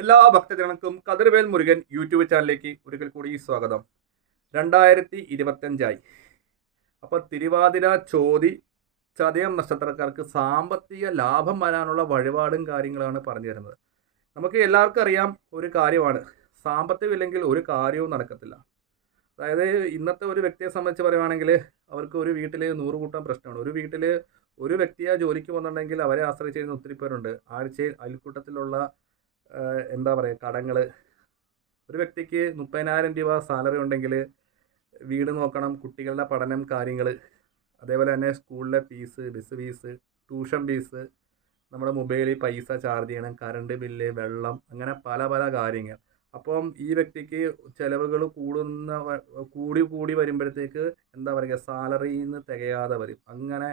എല്ലാ ഭക്തജനങ്ങൾക്കും കതിർവേൽ മുരുകൻ യൂട്യൂബ് ചാനലിലേക്ക് ഒരിക്കൽ കൂടി സ്വാഗതം. രണ്ടായിരത്തി ഇരുപത്തഞ്ചായി അപ്പോൾ തിരുവാതിര ചോതി ചതയം നക്ഷത്രക്കാർക്ക് സാമ്പത്തിക ലാഭം വരാനുള്ള വഴിപാടും കാര്യങ്ങളാണ് പറഞ്ഞു തരുന്നത്. നമുക്ക് എല്ലാവർക്കും അറിയാം ഒരു കാര്യമാണ്. സാമ്പത്തികം ഇല്ലെങ്കിൽ ഒരു കാര്യവും നടക്കത്തില്ല. അതായത് ഇന്നത്തെ ഒരു വ്യക്തിയെ സംബന്ധിച്ച് പറയുവാണെങ്കിൽ അവർക്ക് ഒരു വീട്ടിൽ നൂറ് കൂട്ടം പ്രശ്നമാണ്. ഒരു വീട്ടിൽ ഒരു വ്യക്തിയെ ജോലിക്ക് പോകുന്നുണ്ടെങ്കിൽ അവരെ ആശ്രയിച്ചിരുന്ന ഒത്തിരി പേരുണ്ട്. ആഴ്ചയിൽ അയൽക്കൂട്ടത്തിലുള്ള എന്താ പറയുക കടങ്ങൾ ഒരു വ്യക്തിക്ക് മുപ്പതിനായിരം രൂപ സാലറി ഉണ്ടെങ്കിൽ വീട് നോക്കണം കുട്ടികളുടെ പഠനം കാര്യങ്ങൾ അതേപോലെ തന്നെ സ്കൂളിലെ fees bus fees tuition fees നമ്മുടെ മൊബൈലിൽ പൈസ ചാർജ് ചെയ്യണം കറണ്ട് ബില്ല് വെള്ളം അങ്ങനെ പല പല കാര്യങ്ങൾ. അപ്പം ഈ വ്യക്തിക്ക് ചിലവുകൾ കൂടുന്ന കൂടി കൂടി വരുമ്പോഴത്തേക്ക് എന്താ പറയുക സാലറിയിൽ നിന്ന് തികയാതെ വരും. അങ്ങനെ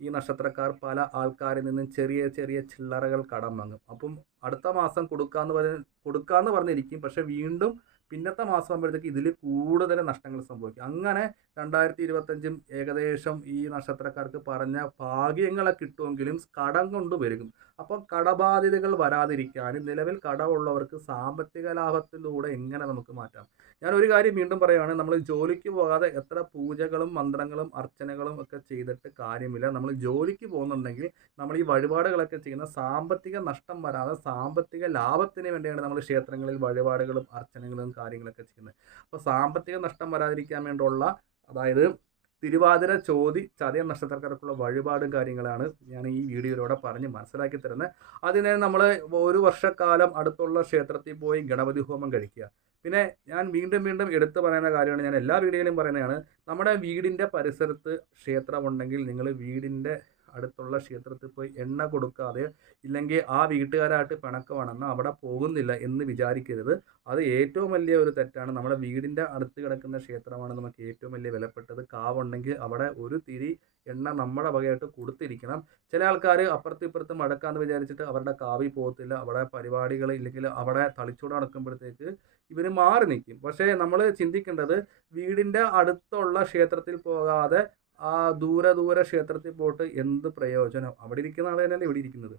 ഈ നക്ഷത്രക്കാർ പല ആൾക്കാരിൽ നിന്നും ചെറിയ ചെറിയ ചില്ലറകൾ കടം വാങ്ങും. അപ്പം അടുത്ത മാസം കൊടുക്കാന്ന് പറഞ്ഞ് കൊടുക്കാന്ന് പറഞ്ഞിരിക്കും. പക്ഷെ വീണ്ടും പിന്നത്തെ മാസം ആകുമ്പോഴത്തേക്ക് ഇതിൽ കൂടുതൽ നഷ്ടങ്ങൾ സംഭവിക്കും. അങ്ങനെ രണ്ടായിരത്തി ഇരുപത്തഞ്ചും ഏകദേശം ഈ നക്ഷത്രക്കാർക്ക് പറഞ്ഞ ഭാഗ്യങ്ങളെ കിട്ടുമെങ്കിലും കടം കൊണ്ട് വരും അപ്പോൾ കടബാധ്യതകൾ വരാതിരിക്കാനും നിലവിൽ കടമുള്ളവർക്ക് സാമ്പത്തിക ലാഭത്തിലൂടെ എങ്ങനെ നമുക്ക് മാറ്റാം? ഞാൻ ഒരു കാര്യം വീണ്ടും പറയുകയാണ് നമ്മൾ ജോലിക്ക് പോകാതെ എത്ര പൂജകളും മന്ത്രങ്ങളും അർച്ചനകളും ഒക്കെ ചെയ്തിട്ട് കാര്യമില്ല. നമ്മൾ ജോലിക്ക് പോകുന്നുണ്ടെങ്കിൽ നമ്മൾ ഈ വഴിപാടുകളൊക്കെ ചെയ്യുന്ന സാമ്പത്തിക നഷ്ടം വരാതെ സാമ്പത്തിക ലാഭത്തിന് വേണ്ടിയാണ് നമ്മൾ ക്ഷേത്രങ്ങളിൽ വഴിപാടുകളും അർച്ചനകളും കാര്യങ്ങളൊക്കെ ചെയ്യുന്നത്. അപ്പോൾ സാമ്പത്തിക നഷ്ടം വരാതിരിക്കാൻ വേണ്ടിയുള്ള അതായത് തിരുവാതിര ചോതി ചതയ നക്ഷത്രക്കാർക്കുള്ള വഴിപാടും കാര്യങ്ങളാണ് ഞാൻ ഈ വീഡിയോയിലൂടെ പറഞ്ഞ് മനസ്സിലാക്കി തരുന്നത്. അതിനെ നമ്മൾ ഒരു വർഷക്കാലം അടുത്തുള്ള ക്ഷേത്രത്തിൽ പോയി ഗണപതി ഹോമം കഴിക്കുക. പിന്നെ ഞാൻ വീണ്ടും വീണ്ടും എടുത്തു പറയുന്ന കാര്യമാണ് ഞാൻ എല്ലാ വീഡിയോയിലും പറയുന്നതാണ്. നമ്മുടെ വീടിന്റെ പരിസരത്ത് ക്ഷേത്രമുണ്ടെങ്കിൽ നിങ്ങൾ വീടിന്റെ അടുത്തുള്ള ക്ഷേത്രത്തിൽ പോയി എണ്ണ കൊടുക്കാതെ ഇല്ലെങ്കിൽ ആ വീട്ടുകാരായിട്ട് പിണക്കമാണെന്ന് അവിടെ പോകുന്നില്ല എന്ന് വിചാരിക്കരുത്. അത് ഏറ്റവും വലിയ ഒരു തെറ്റാണ്. നമ്മുടെ വീടിന്റെ അടുത്ത് കിടക്കുന്ന ക്ഷേത്രമാണ് നമുക്ക് ഏറ്റവും വലിയ വിലപ്പെട്ടത്. കാവുണ്ടെങ്കിൽ അവിടെ ഒരു തിരി എണ്ണ നമ്മുടെ വകയായിട്ട് കൊടുത്തിരിക്കണം. ചില ആൾക്കാർ അപ്പുറത്തും ഇപ്പുറത്തും മടക്കാന്ന് വിചാരിച്ചിട്ട് അവരുടെ കാവി പോകത്തില്ല. അവിടെ പരിപാടികൾ ഇല്ലെങ്കിൽ അവിടെ തളിച്ചൂട് നടക്കുമ്പോഴത്തേക്ക് ഇവർ മാറി നിൽക്കും. പക്ഷേ നമ്മൾ ചിന്തിക്കേണ്ടത് വീടിന്റെ അടുത്തുള്ള ക്ഷേത്രത്തിൽ പോകാതെ ആ ദൂര ദൂര ക്ഷേത്രത്തിൽ പോയിട്ട് എന്ത് പ്രയോജനം? അവിടെ ഇരിക്കുന്ന ആൾ തന്നെയല്ലേ ഇവിടെ ഇരിക്കുന്നത്.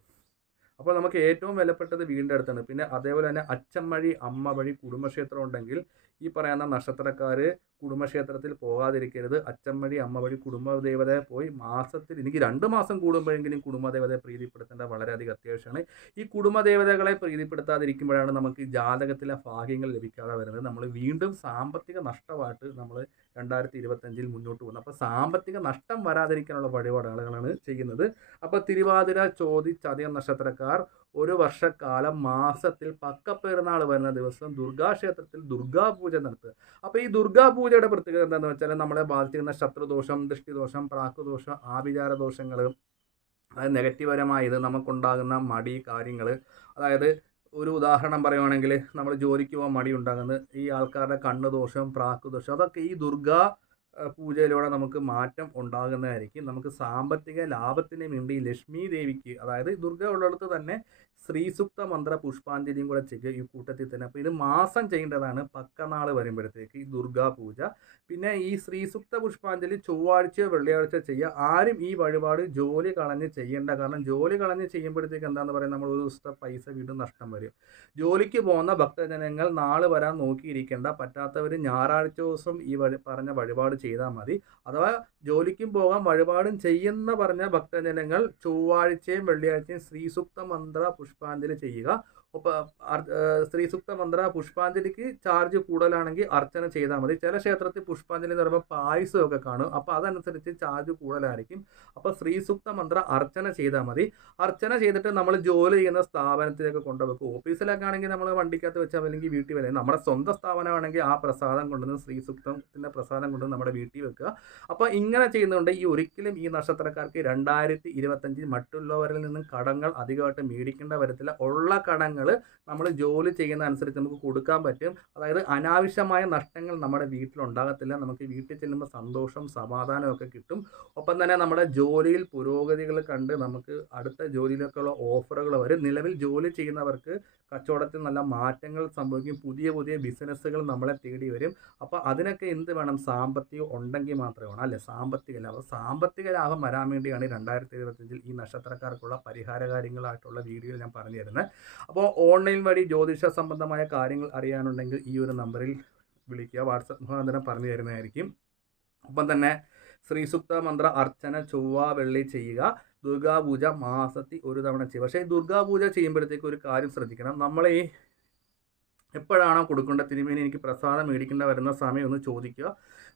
അപ്പോൾ നമുക്ക് ഏറ്റവും വിലപ്പെട്ടത് വീടിന്റെ അടുത്താണ്. പിന്നെ അതേപോലെ തന്നെ അച്ഛൻ വഴി അമ്മ വഴി കുടുംബക്ഷേത്രം ഉണ്ടെങ്കിൽ ഈ പറയുന്ന നക്ഷത്രക്കാർ കുടുംബക്ഷേത്രത്തിൽ പോകാതിരിക്കരുത്. അച്ഛൻ വഴി അമ്മ വഴി കുടുംബദേവതയെ പോയി മാസത്തിൽ എനിക്ക് രണ്ട് മാസം കൂടുമ്പോഴെങ്കിലും കുടുംബദേവതയെ പ്രീതിപ്പെടുത്തേണ്ട വളരെയധികം അത്യാവശ്യമാണ്. ഈ കുടുംബദേവതകളെ പ്രീതിപ്പെടുത്താതിരിക്കുമ്പോഴാണ് നമുക്ക് ജാതകത്തിലെ ഭാഗ്യങ്ങൾ ലഭിക്കാതെ വരുന്നത്. നമ്മൾ വീണ്ടും സാമ്പത്തിക നഷ്ടമായിട്ട് നമ്മൾ രണ്ടായിരത്തി ഇരുപത്തഞ്ചിൽ മുന്നോട്ട് പോകുന്നത് അപ്പോൾ സാമ്പത്തിക നഷ്ടം വരാതിരിക്കാനുള്ള വഴിപാടുകളാണ് ചെയ്യുന്നത്. അപ്പോൾ തിരുവാതിര ചോതി നക്ഷത്രക്കാർ ഒരു വർഷക്കാലം മാസത്തിൽ പക്കപ്പെരുന്നാൾ വരുന്ന ദിവസം ദുർഗാക്ഷേത്രത്തിൽ ദുർഗാപൂജ നടത്തുക. അപ്പോൾ ഈ ദുർഗാപൂജയുടെ പ്രത്യേകത എന്താണെന്ന് വെച്ചാൽ നമ്മളെ ബാധിച്ചിരുന്ന ശത്രുദോഷം ദൃഷ്ടിദോഷം പ്രാക്കുദോഷം ആഭിചാര ദോഷങ്ങൾ അതായത് നെഗറ്റീവരമായത് നമുക്കുണ്ടാകുന്ന മടി കാര്യങ്ങൾ അതായത് ഒരു ഉദാഹരണം പറയുവാണെങ്കിൽ നമ്മൾ ജോലിക്ക് പോകാൻ മടി ഉണ്ടാകുന്നത് ഈ ആൾക്കാരുടെ കണ്ണ് ദോഷം പ്രാക്ക് ദോഷം അതൊക്കെ ഈ ദുർഗാ പൂജയിലൂടെ നമുക്ക് മാറ്റം ഉണ്ടാകുന്നതായിരിക്കും. നമുക്ക് സാമ്പത്തിക ലാഭത്തിന് വേണ്ടി ലക്ഷ്മി ദേവിക്ക് അതായത് ദുർഗ ഉള്ളിടത്ത് തന്നെ ശ്രീസുക്ത മന്ത്ര പുഷ്പാഞ്ജലിയും കൂടെ ചെയ്യുക ഈ കൂട്ടത്തിൽ തന്നെ. അപ്പോൾ ഇത് മാസം ചെയ്യേണ്ടതാണ്. പക്കനാൾ വരുമ്പോഴത്തേക്ക് ഈ ദുർഗാ പൂജ. പിന്നെ ഈ ശ്രീസുക്ത പുഷ്പാഞ്ജലി ചൊവ്വാഴ്ചയോ വെള്ളിയാഴ്ച ചെയ്യുക. ആരും ഈ വഴിപാട് ജോലി കളഞ്ഞ് ചെയ്യേണ്ട. കാരണം ജോലി കളഞ്ഞ് ചെയ്യുമ്പോഴത്തേക്ക് എന്താണെന്ന് പറയുക നമ്മൾ ഒരു ദിവസത്തെ പൈസ വീണ്ടും നഷ്ടം വരും. ജോലിക്ക് പോകുന്ന ഭക്തജനങ്ങൾ നാളെ വരാൻ നോക്കിയിരിക്കേണ്ട. പറ്റാത്തവർ ഞായറാഴ്ച ദിവസം ഈ വഴി പറഞ്ഞ വഴിപാട് ചെയ്താൽ മതി. അഥവാ ജോലിക്കും പോകാൻ വഴിപാടും ചെയ്യുന്ന പറഞ്ഞ ഭക്തജനങ്ങൾ ചൊവ്വാഴ്ചയും വെള്ളിയാഴ്ചയും ശ്രീസുക്ത മന്ത്ര പുഷ്പാഞ്ജലി ചെയ്യുക ഒപ്പം സുക്ത മന്ത്ര പുഷ്പാഞ്ജലിക്ക് ചാർജ് കൂടുതലാണെങ്കിൽ അർച്ചന ചെയ്താൽ മതി. ചില ക്ഷേത്രത്തിൽ പുഷ്പാഞ്ജലി എന്ന് പറയുമ്പോൾ പായസമൊക്കെ കാണും. അപ്പോൾ അതനുസരിച്ച് ചാർജ് കൂടുതലായിരിക്കും. അപ്പോൾ ശ്രീസുക്ത മന്ത്ര അർച്ചന ചെയ്താൽ മതി. അർച്ചന ചെയ്തിട്ട് നമ്മൾ ജോലി ചെയ്യുന്ന സ്ഥാപനത്തിലേക്ക് കൊണ്ടുവെക്കും ഓഫീസിലൊക്കെ ആണെങ്കിൽ നമ്മൾ വണ്ടിക്കകത്ത് വെച്ചാൽ അല്ലെങ്കിൽ വീട്ടിൽ വരെ. നമ്മുടെ സ്വന്തം സ്ഥാപനമാണെങ്കിൽ ആ പ്രസാദം കൊണ്ടുവന്ന് ശ്രീസുക്തത്തിന്റെ പ്രസാദം കൊണ്ടുവന്ന് നമ്മുടെ വീട്ടിൽ വെക്കുക. അപ്പോൾ ഇങ്ങനെ ചെയ്യുന്നതുകൊണ്ട് ഈ ഒരിക്കലും ഈ നക്ഷത്രക്കാർക്ക് രണ്ടായിരത്തി ഇരുപത്തഞ്ചിൽ മറ്റുള്ളവരിൽ നിന്നും കടങ്ങൾ അധികമായിട്ട് മേടിക്കേണ്ട വരത്തില്ല ഉള്ള കടങ്ങൾ നമ്മൾ ജോലി ചെയ്യുന്ന അനുസരിച്ച് നമുക്ക് കൊടുക്കാൻ പറ്റും. അതായത് അനാവശ്യമായ നഷ്ടങ്ങൾ നമ്മുടെ വീട്ടിൽ വീട്ടിലുണ്ടാകത്തില്ല. നമുക്ക് വീട്ടിൽ ചെല്ലുമ്പോൾ സന്തോഷം സമാധാനം ഒക്കെ കിട്ടും. ഒപ്പം തന്നെ നമ്മുടെ ജോലിയിൽ പുരോഗതികൾ കണ്ട് നമുക്ക് അടുത്ത ജോലിയിലേക്കുള്ള ഓഫറുകൾ വരും. നിലവിൽ ജോലി ചെയ്യുന്നവർക്ക് കച്ചവടത്തിൽ നല്ല മാറ്റങ്ങൾ സംഭവിക്കും. പുതിയ പുതിയ ബിസിനസ്സുകൾ നമ്മളെ തേടി വരും. അപ്പോൾ അതിനൊക്കെ എന്ത് വേണം? സാമ്പത്തികം ഉണ്ടെങ്കിൽ മാത്രമേ വേണം. അല്ലേ? സാമ്പത്തിക ലാഭം. സാമ്പത്തിക ലാഭം വരാൻ വേണ്ടിയാണ് രണ്ടായിരത്തി ഇരുപത്തഞ്ചിൽ ഈ നക്ഷത്രക്കാർക്കുള്ള പരിഹാര കാര്യങ്ങളായിട്ടുള്ള വീഡിയോ ഞാൻ പറഞ്ഞു തരുന്നത് അപ്പോൾ ഓൺലൈൻ വഴി ജ്യോതിഷ സംബന്ധമായ കാര്യങ്ങൾ അറിയാനുണ്ടെങ്കിൽ ഈ ഒരു നമ്പറിൽ വിളിക്കുക. വാട്സപ്പ് മുഖാന്തരം പറഞ്ഞു തരുന്നതായിരിക്കും. ഒപ്പം തന്നെ ശ്രീസുക്ത മന്ത്ര അർച്ചന ചൊവ്വ വെള്ളി ചെയ്യുക ദുർഗാപൂജ മാസത്തിൽ ഒരു തവണ ചെയ്യുക. പക്ഷേ ദുർഗാപൂജ ചെയ്യുമ്പോഴത്തേക്ക് ഒരു കാര്യം ശ്രദ്ധിക്കണം. നമ്മൾ ഈ എപ്പോഴാണോ കൊടുക്കേണ്ട തിരുമേനി എനിക്ക് പ്രസാദം മേടിക്കേണ്ട വരുന്ന സമയം ഒന്ന് ചോദിക്കുക.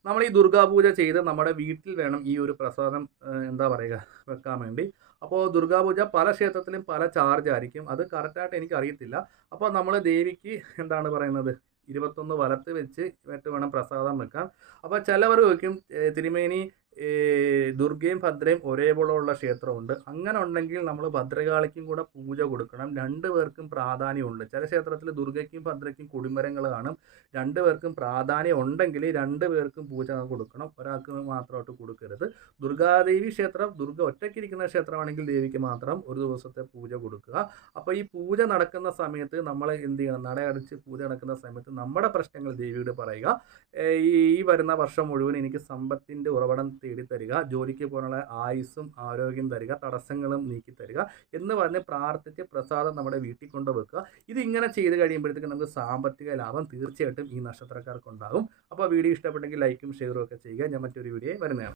നമ്മൾ ഈ ദുർഗാപൂജ ചെയ്ത് നമ്മുടെ വീട്ടിൽ വേണം ഈ ഒരു പ്രസാദം എന്താ പറയുക വെക്കാൻ വേണ്ടി. അപ്പോൾ ദുർഗാപൂജ പല ക്ഷേത്രത്തിലും പല ചാർജ് ആയിരിക്കും. അത് കറക്റ്റായിട്ട് എനിക്ക് അറിയത്തില്ല. അപ്പോൾ നമ്മൾ ദേവിക്ക് എന്താണ് പറയുന്നത്? ഇരുപത്തൊന്ന് വലത്ത് വെച്ച് വേണം പ്രസാദം വെക്കാൻ. അപ്പോൾ ചിലവർ വയ്ക്കും തിരുമേനി ദുർഗയും ഭദ്രയും ഒരേപോലെ ഉള്ള ക്ഷേത്രമുണ്ട്. അങ്ങനെ ഉണ്ടെങ്കിൽ നമ്മൾ ഭദ്രകാളിക്കും കൂടെ പൂജ കൊടുക്കണം. രണ്ടു പേർക്കും പ്രാധാന്യമുണ്ട്. ചില ക്ഷേത്രത്തിൽ ദുർഗയ്ക്കും ഭദ്രയ്ക്കും കുടിമരങ്ങൾ കാണും. രണ്ടു പേർക്കും പ്രാധാന്യം ഉണ്ടെങ്കിൽ രണ്ടു പേർക്കും പൂജ കൊടുക്കണം. ഒരാൾക്ക് മാത്രമായിട്ട് കൊടുക്കരുത്. ദുർഗാദേവി ക്ഷേത്രം ദുർഗ ഒറ്റയ്ക്കിരിക്കുന്ന ക്ഷേത്രമാണെങ്കിൽ ദേവിക്ക് മാത്രം ഒരു ദിവസത്തെ പൂജ കൊടുക്കുക. അപ്പോൾ ഈ പൂജ നടക്കുന്ന സമയത്ത് നമ്മൾ എന്ത് ചെയ്യണം? നടയടച്ച് പൂജ നടക്കുന്ന സമയത്ത് നമ്മുടെ പ്രശ്നങ്ങൾ ദേവിയോട് പറയുക. ഈ വരുന്ന വർഷം മുഴുവൻ എനിക്ക് സമ്പത്തിന്റെ ഉറവിടം തേടി തരിക ജോലിക്ക് പോകാനുള്ള ആയുസ്സും ആരോഗ്യം തരിക തടസ്സങ്ങളും നീക്കി തരിക എന്ന് പറഞ്ഞ് പ്രാർത്ഥിച്ച് പ്രസാദം നമ്മുടെ വീട്ടിൽ കൊണ്ടുവെക്കുക ഇത് ഇങ്ങനെ ചെയ്ത് കഴിയുമ്പോഴത്തേക്കും നമുക്ക് സാമ്പത്തിക ലാഭം തീർച്ചയായിട്ടും ഈ നക്ഷത്രക്കാർക്ക് ഉണ്ടാകും. അപ്പോൾ വീഡിയോ ഇഷ്ടപ്പെട്ടെങ്കിൽ ലൈക്കും ഷെയറും ഒക്കെ ചെയ്യുക. ഞാൻ മറ്റൊരു വീഡിയോ വരുന്നതാണ്.